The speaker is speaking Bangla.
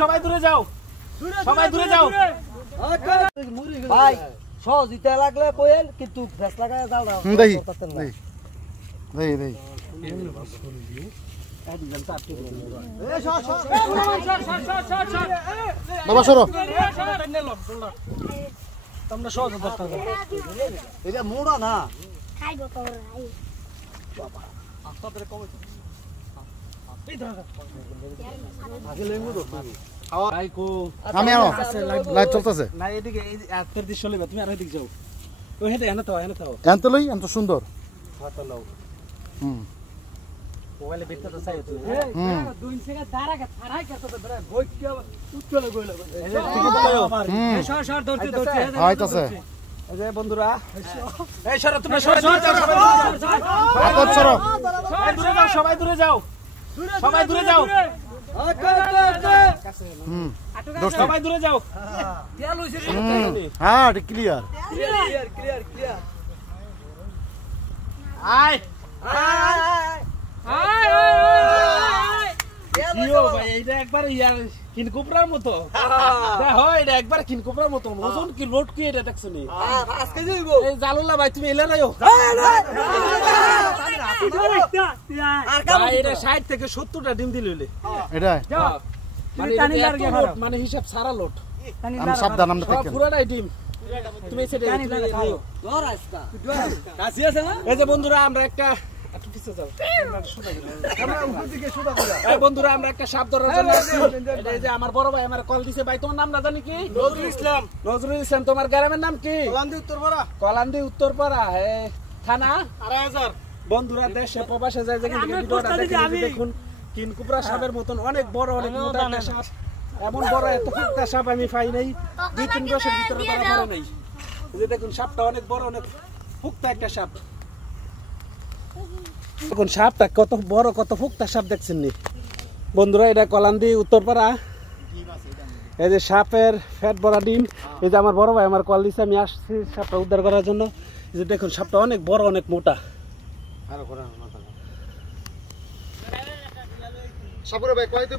সবাই দূরে যাও সবাই দূরে যাও ভাই সহজিতে লাগলে কোয়েল কিন্তু ভেস লাগায় দাও না দেখি দেখি বাবা সরো তোমরা সহজ দশটা এটা মোড়া না খাইবো তো বাবা আস্তে করে কমে আগে লেমু তো ভাই কো আমি আনো লাইভ চলতেছে না এদিকে এই আত্মের দিক চলে তুমি আর এদিক যাও ওই হেঁটে এনে তাও এত লই এত সুন্দর হাত লাও হুম মোবাইলে বেরতে তো চাই তুই হুম দুই থেকে দাঁড়া ছাড়াই করতে তো বড় বই কি উচ্চলে গইলা এই যে টিকিট পাও হুম সর সর ধরতে হইতাছে এই যে বন্ধুরা এই সরো তোমরা সরো সবাই হাত সরো সবাই দূরে যাও সবাই দূরে যাও হুম সবাই দূরে যাও তেল হইছে হ্যাঁ ক্লিয়ার ক্লিয়ার আয় ইয়ো ভাই এইটা একবার ইয়ার কিনকুপড়ার মতো দেখো এটা একবার কিনকুপড়ার মতো ওজন কি লোড কি এটা দেখছো নি আজকে যাইবো এই জালুল্লাহ ভাই তুমি এলে নাইও ভাই এটা 60 থেকে 70টা ডিম দিলইলে এটা মানে এটা এত লোড, মানে হিসাব সারা লোড আমি সাবধান আমরা সব দেখেন পুরাটাই ডিম তুমি সেটা ধর আজকা কাছে আছে না এই যে বন্ধুরা আমরা একটা একটু পিছে যাও আমরা উপর দিকে সোজা করা এই বন্ধুরা আমরা একটা সাপ ধরার জন্য আসছি। এটা এই যে আমার বড় ভাই আমার কল দিছে ভাই তোমার নাম না জানি কি নজরুল ইসলাম নজরুল ইসলাম তোমার গ্রামের নাম কি লান্দি উত্তরপাড়া কলান্দি উত্তরপাড়া থানা 8000 বন্ধুরা দেশে প্রবাসে যায় যেখান থেকে ভিডিওটা দেখেন দেখুন কিনকুপড়া সাপের মতন অনেক বড় অনেক মোটা একটা সাপ এমন বড় এত ফুটতা সাপ আমি পাই নাই 2-3 বছর ভিতরে ধরা পড়ে নাই এই যে দেখুন সাপটা অনেক বড় অনেক ফুটতা একটা সাপ দেখুন সাপটা কত বড় কত ফুটতা সাপ দেখছেন নি বন্ধুরা এটা কলান্দি উত্তরপাড়া এই যে সাপের ফ্যাট ভরা ডিম এই যে আমার বড় ভাই আমার কল দিছে আমি আসছি সাপটা উদ্ধার করার জন্য এই যে দেখুন সাপটা অনেক বড় অনেক মোটা সাপুরে ভাই কয়তে